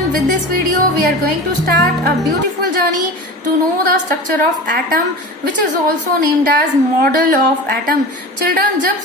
everyone, with this video we are going to start a beautiful journey to know the structure of atom, which is also named as model of atom. Children, जब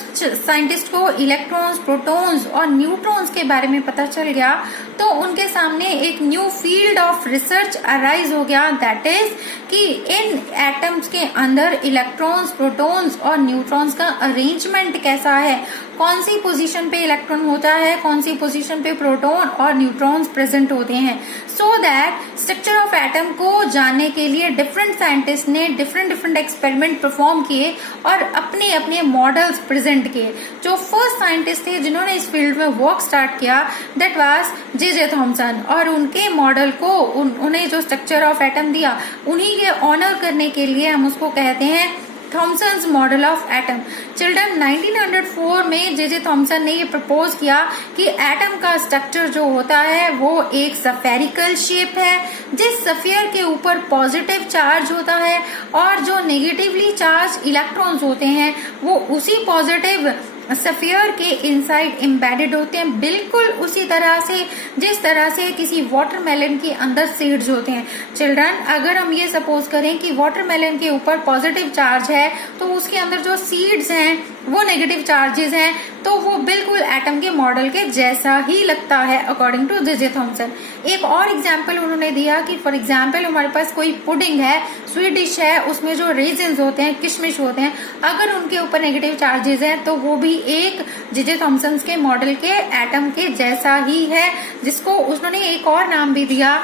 scientist को electrons, protons और neutrons के बारे में पता चल गया तो उनके सामने एक new field of research arise हो गया, दैट इज कि इन एटम्स के अंदर इलेक्ट्रॉन्स, प्रोटॉन्स और न्यूट्रॉन्स का अरेंजमेंट कैसा है, कौन सी पोजीशन पे इलेक्ट्रॉन होता है, कौन सी पोजीशन पे प्रोटॉन और न्यूट्रॉन्स प्रेजेंट होते हैं. So that structure of atom को जानने के लिए डिफरेंट साइंटिस्ट ने डिफरेंट एक्सपेरिमेंट परफॉर्म किए और अपने अपने मॉडल्स प्रेजेंट किए. जो फर्स्ट साइंटिस्ट थे जिन्होंने इस फील्ड में वर्क स्टार्ट किया, दैट वाज जे थॉमसन, और उनके मॉडल को उन्हें जो स्ट्रक्चर ऑफ एटम दिया, उन्हीं के ऑनर करने के लिए हम उसको कहते हैं Thomson's model of atom. Children, 1904 में जे थॉमसन ने ये प्रपोज किया कि एटम का स्ट्रक्चर जो होता है वो एक स्फेरिकल शेप है, जिस स्फीयर के ऊपर पॉजिटिव चार्ज होता है और जो नेगेटिवली चार्ज इलेक्ट्रॉन्स होते हैं वो उसी पॉजिटिव स्फीयर के इनसाइड एम्बेडेड होते हैं, बिल्कुल उसी तरह से जिस तरह से किसी वाटरमेलन के अंदर सीड्स होते हैं. चिल्ड्रन, अगर हम ये सपोज करें कि वाटरमेलन के ऊपर पॉजिटिव चार्ज है तो उसके अंदर जो सीड्स हैं वो नेगेटिव चार्जेस हैं, तो वो बिल्कुल एटम के मॉडल के जैसा ही लगता है अकॉर्डिंग टू जे थॉमसन. एक और एग्जाम्पल उन्होंने दिया कि फॉर एग्जाम्पल हमारे पास कोई पुडिंग है, स्वीट डिश है, उसमें जो रेजिन्स होते हैं, किशमिश होते हैं, अगर उनके ऊपर नेगेटिव चार्जेस हैं तो वो भी एक जे थॉमसन के मॉडल के एटम के जैसा ही है, जिसको उन्होंने एक और नाम भी दिया,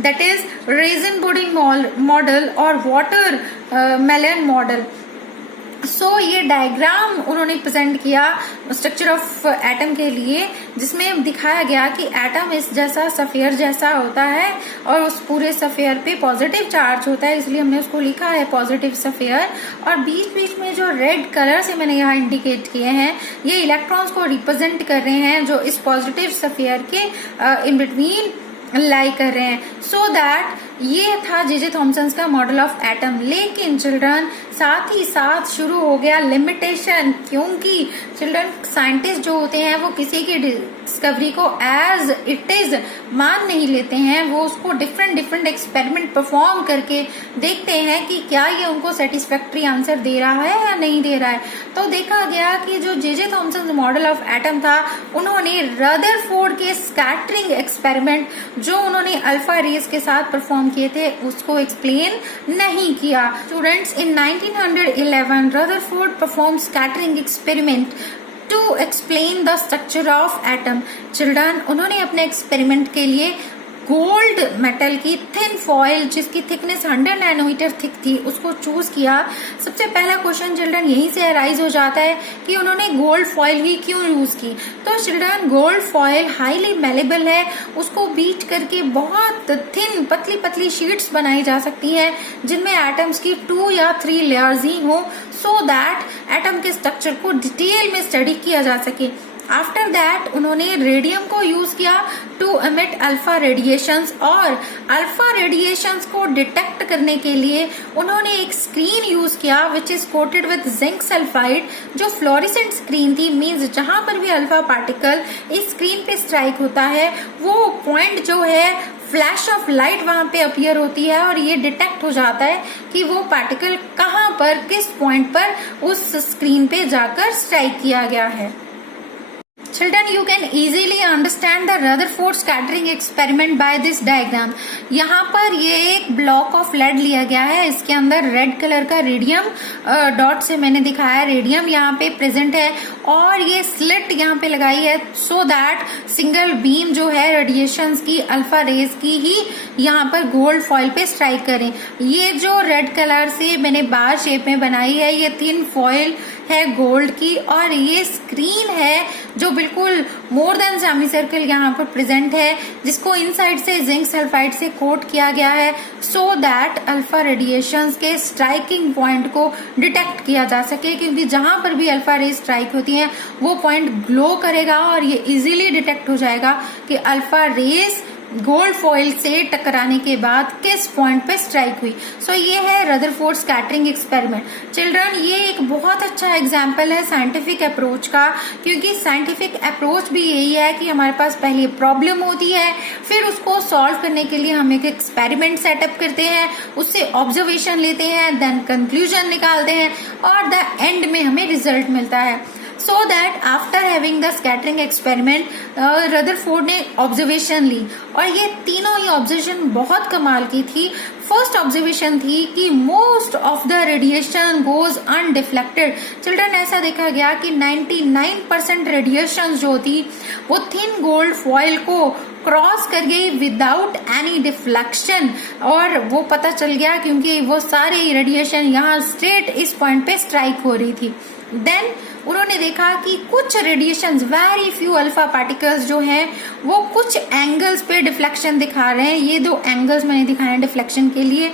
that is resin pudding model और वाटर मेलन मॉडल. सो ये डायग्राम उन्होंने प्रेजेंट किया स्ट्रक्चर ऑफ एटम के लिए, जिसमें दिखाया गया कि एटम इस जैसा सफेयर जैसा होता है और उस पूरे सफेयर पे पॉजिटिव चार्ज होता है, इसलिए हमने उसको लिखा है पॉजिटिव सफेयर. और बीच बीच में जो रेड कलर से मैंने यहाँ इंडिकेट किए हैं, ये इलेक्ट्रॉन्स को रिप्रेजेंट कर रहे हैं जो इस पॉजिटिव सफेयर के इन बिटवीन लाई कर रहे हैं. सो दैट ये था जे थॉमसन का मॉडल ऑफ एटम. लेकिन चिल्ड्रन, साथ ही साथ शुरू हो गया लिमिटेशन, क्योंकि चिल्ड्रन साइंटिस्ट जो होते हैं वो किसी की डिस्कवरी को एज इट इज मान नहीं लेते हैं, वो उसको डिफरेंट एक्सपेरिमेंट परफॉर्म करके देखते हैं कि क्या ये उनको सेटिस्फैक्ट्री आंसर दे रहा है या नहीं दे रहा है. तो देखा गया कि जो J Thomson model of atom था, उन्होंने रदरफोर्ड के स्कैटरिंग एक्सपेरिमेंट जो उन्होंने अल्फा रेज के साथ परफॉर्म किए थे उसको एक्सप्लेन नहीं किया. Students, in 1911 Rutherford perform scattering experiment to explain the structure of atom. Children, उन्होंने अपने एक्सपेरिमेंट के लिए गोल्ड मेटल की थिन फॉइल जिसकी थिकनेस 100 नैनोमीटर थिक थी उसको चूज किया. सबसे पहला क्वेश्चन चिल्ड्रन यहीं से अराइज हो जाता है कि उन्होंने गोल्ड फॉइल ही क्यों यूज की. तो children, gold foil highly malleable है, उसको बीट करके बहुत थिन पतली शीट्स बनाई जा सकती है जिनमें एटम्स की 2 या 3 लेयर्स ही हो, सो दैट एटम के स्ट्रक्चर को डिटेल में स्टडी किया जा सके. आफ्टर दैट उन्होंने रेडियम को यूज किया टू एमिट अल्फा रेडिएशंस, और अल्फा रेडिएशंस को डिटेक्ट करने के लिए उन्होंने एक स्क्रीन यूज किया which is coated with zinc sulphide, जो फ्लोरेसेंट स्क्रीन थी. मींस जहां पर भी अल्फा पार्टिकल इस स्क्रीन पे स्ट्राइक होता है वो पॉइंट जो है फ्लैश ऑफ लाइट वहां पे अपीयर होती है और ये डिटेक्ट हो जाता है कि वो पार्टिकल कहां पर, किस पॉइंट पर उस स्क्रीन पे जाकर स्ट्राइक किया गया है. Children, you can easily understand the Rutherford scattering experiment by this diagram. यहाँ पर ये एक ब्लॉक ऑफ लेड लिया गया है, इसके अंदर रेड कलर का रेडियम डॉट से मैंने दिखाया, रेडियम यहाँ पे प्रेजेंट है और ये स्लिट यहाँ पे लगाई है सो दैट सिंगल बीम जो है रेडिएशंस की, अल्फा रेज की ही यहाँ पर गोल्ड फॉइल पे स्ट्राइक करें. ये जो रेड कलर से मैंने बार शेप में बनाई है, ये थिन फॉइल है गोल्ड की, और ये स्क्रीन है जो बिल्कुल मोर देन सेमी सर्कल यहाँ पर प्रेजेंट है, जिसको इनसाइड से जिंक सल्फाइड से कोट किया गया है सो दैट अल्फा रेडिएशंस के स्ट्राइकिंग पॉइंट को डिटेक्ट किया जा सके, क्योंकि जहां पर भी अल्फा रेज स्ट्राइक होती है वो पॉइंट ग्लो करेगा और ये इजीली डिटेक्ट हो जाएगा कि अल्फा रेज गोल्ड फॉइल से टकराने के बाद किस पॉइंट पे स्ट्राइक हुई। सो ये है रदरफोर्ड स्कैटरिंग एक्सपेरिमेंट। चिल्ड्रन, ये एक बहुत अच्छा एग्जाम्पल है साइंटिफिक अप्रोच का, क्योंकि साइंटिफिक अप्रोच भी यही है कि हमारे पास पहले प्रॉब्लम होती है, फिर उसको सॉल्व करने के लिए हम एक एक्सपेरिमेंट सेटअप करते हैं, उससे ऑब्जर्वेशन लेते हैं, देन कंक्लूजन निकालते हैं और द एंड में हमें रिजल्ट मिलता है। So that after having the scattering experiment, Rutherford ने ऑब्जर्वेशन ली और ये तीनों ही ऑब्जर्वेशन बहुत कमाल की थी। फर्स्ट ऑब्जर्वेशन थी कि most of the radiation goes undeflected. Children, ऐसा देखा गया कि 99% रेडिएशन जो थी वो थिन गोल्ड फॉइल को क्रॉस कर गई विदाउट एनी डिफ्लेक्शन, और वो पता चल गया क्योंकि वो सारे रेडिएशन यहाँ स्ट्रेट इस पॉइंट पे स्ट्राइक हो रही थी। देन उन्होंने देखा कि कुछ radiations, very few alpha particles जो हैं वो कुछ एंगल्स पे डिफ्लेक्शन दिखा रहे हैं। ये 2 एंगल्स मैंने दिखाए हैं डिफ्लेक्शन के लिए।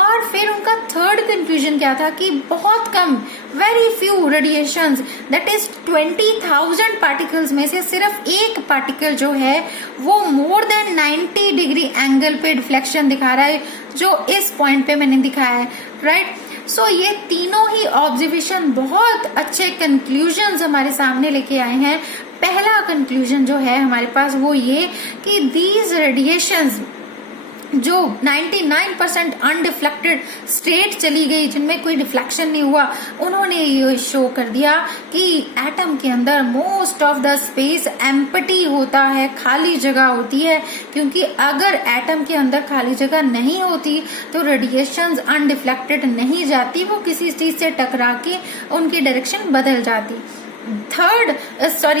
और फिर उनका थर्ड कंक्लूजन क्या था कि बहुत कम, very few radiations, that is 20,000 particles में से सिर्फ एक पार्टिकल जो है वो मोर देन 90 डिग्री एंगल पे डिफ्लेक्शन दिखा रहा है, जो इस पॉइंट पे मैंने दिखाया है, राइट। सो ये तीनों ही ऑब्जर्वेशन बहुत अच्छे कंक्लूजन्स हमारे सामने लेके आए हैं। पहला कंक्लूजन जो है हमारे पास वो ये कि दीज रेडिएशंस जो 99% अनडिफ्लेक्टेड स्ट्रेट चली गई, जिनमें कोई डिफ्लेक्शन नहीं हुआ, उन्होंने ये शो कर दिया कि एटम के अंदर most of the space empty होता है, खाली जगह होती है, क्योंकि अगर एटम के अंदर खाली जगह नहीं होती तो रेडिएशंस अनडिफ्लेक्टेड नहीं जाती, वो किसी चीज से टकरा के उनकी डायरेक्शन बदल जाती।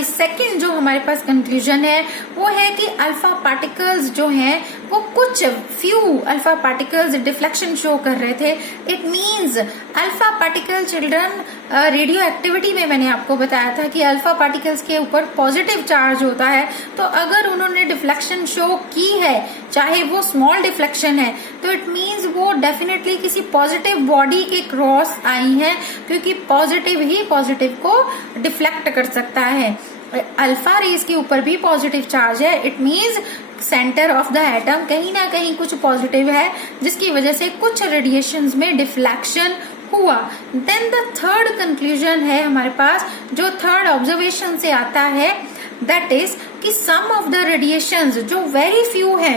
सेकंड जो हमारे पास कंक्लूजन है वो है कि अल्फा पार्टिकल्स जो हैं वो कुछ few alpha particles deflection show कर रहे थे। It means alpha particle, children, radio activity में मैंने आपको बताया था कि अल्फा पार्टिकल्स के ऊपर पॉजिटिव चार्ज होता है, तो अगर उन्होंने डिफ्लेक्शन शो की है, चाहे वो स्मॉल डिफ्लेक्शन है, तो इट मींस वो डेफिनेटली किसी पॉजिटिव बॉडी के क्रॉस आई है, क्योंकि पॉजिटिव ही पॉजिटिव को डिफ्लेक्ट कर सकता है। अल्फा रेज के ऊपर भी पॉजिटिव चार्ज है, it means centre of the atom कहीं ना कहीं कुछ पॉजिटिव है, जिसकी वजह से कुछ रेडिएशंस में डिफ्लेक्शन हुआ। देन द थर्ड कंक्लूजन है हमारे पास, जो थर्ड ऑब्जर्वेशन से आता है, दैट इज कि सम ऑफ द रेडिएशंस जो वेरी फ्यू है,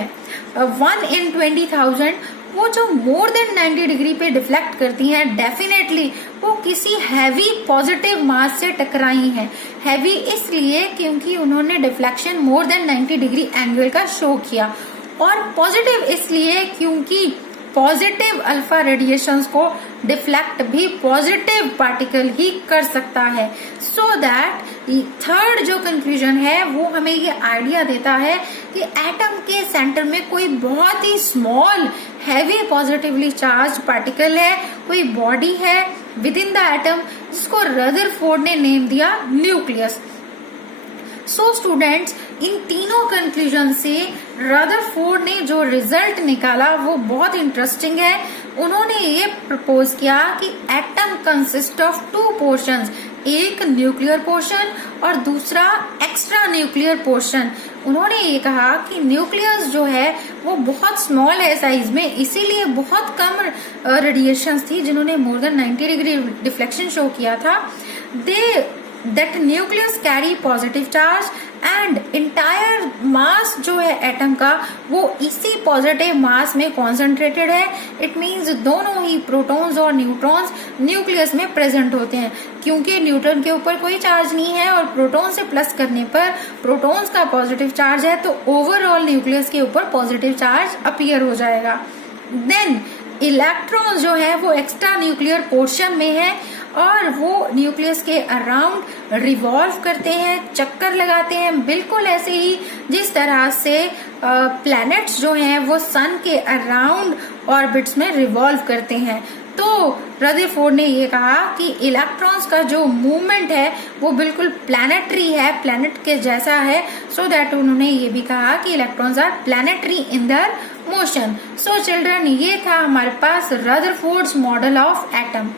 1 in 20,000, वो जो मोर देन 90 डिग्री पे डिफ्लेक्ट करती हैं, डेफिनेटली वो किसी हैवी पॉजिटिव मास से टकराई हैं। हैवी इसलिए क्योंकि उन्होंने डिफ्लेक्शन मोर देन 90 डिग्री एंगल का शो किया, और पॉजिटिव इसलिए क्योंकि पॉजिटिव अल्फा रेडिएशंस को डिफ्लेक्ट भी पॉजिटिव पार्टिकल ही कर सकता है। सो दैट थर्ड जो कंक्लूजन है वो हमें ये आइडिया देता है कि एटम के सेंटर में कोई बहुत ही small heavy positively charge particle है, कोई बॉडी है विद इन द एटम, जिसको रदरफोर्ड ने नेम दिया न्यूक्लियस। सो स्टूडेंट्स, इन तीनों कंक्लूजन से रदरफोर्ड ने जो रिजल्ट निकाला वो बहुत इंटरेस्टिंग है। उन्होंने ये प्रपोज किया कि एटम कंसिस्ट ऑफ 2 पोर्शंस, एक न्यूक्लियर पोर्शन और दूसरा एक्स्ट्रा न्यूक्लियर पोर्शन। उन्होंने ये कहा कि न्यूक्लियस जो है वो बहुत स्मॉल है साइज में, इसीलिए बहुत कम रेडिएशंस थी जिन्होंने more than 90 degree deflection show किया था। That nucleus carry positive charge and entire mass जो है एटम का वो इसी पॉजिटिव मास में कॉन्सेंट्रेटेड है। इट मींस दोनों ही प्रोटॉन्स और न्यूट्रॉन्स न्यूक्लियस में प्रेजेंट होते हैं, क्योंकि न्यूट्रॉन के ऊपर कोई चार्ज नहीं है और प्रोटॉन से प्लस करने पर प्रोटॉन्स का पॉजिटिव चार्ज है, तो ओवरऑल न्यूक्लियस के ऊपर पॉजिटिव चार्ज अपीयर हो जाएगा। देन इलेक्ट्रॉन्स जो है वो एक्स्ट्रा न्यूक्लियर पोर्शन में है और वो न्यूक्लियस के अराउंड रिवॉल्व करते हैं, चक्कर लगाते हैं, बिल्कुल ऐसे ही जिस तरह से प्लैनेट्स जो हैं वो सन के अराउंड ऑर्बिट्स में रिवॉल्व करते हैं। तो रदरफोर्ड ने ये कहा कि इलेक्ट्रॉन्स का जो मूवमेंट है वो बिल्कुल प्लैनेटरी है, प्लैनेट के जैसा है। सो दैट उन्होंने ये भी कहा कि electrons are planetary in their motion. So children, ये था हमारे पास रदरफोर्ड्स मॉडल ऑफ एटम।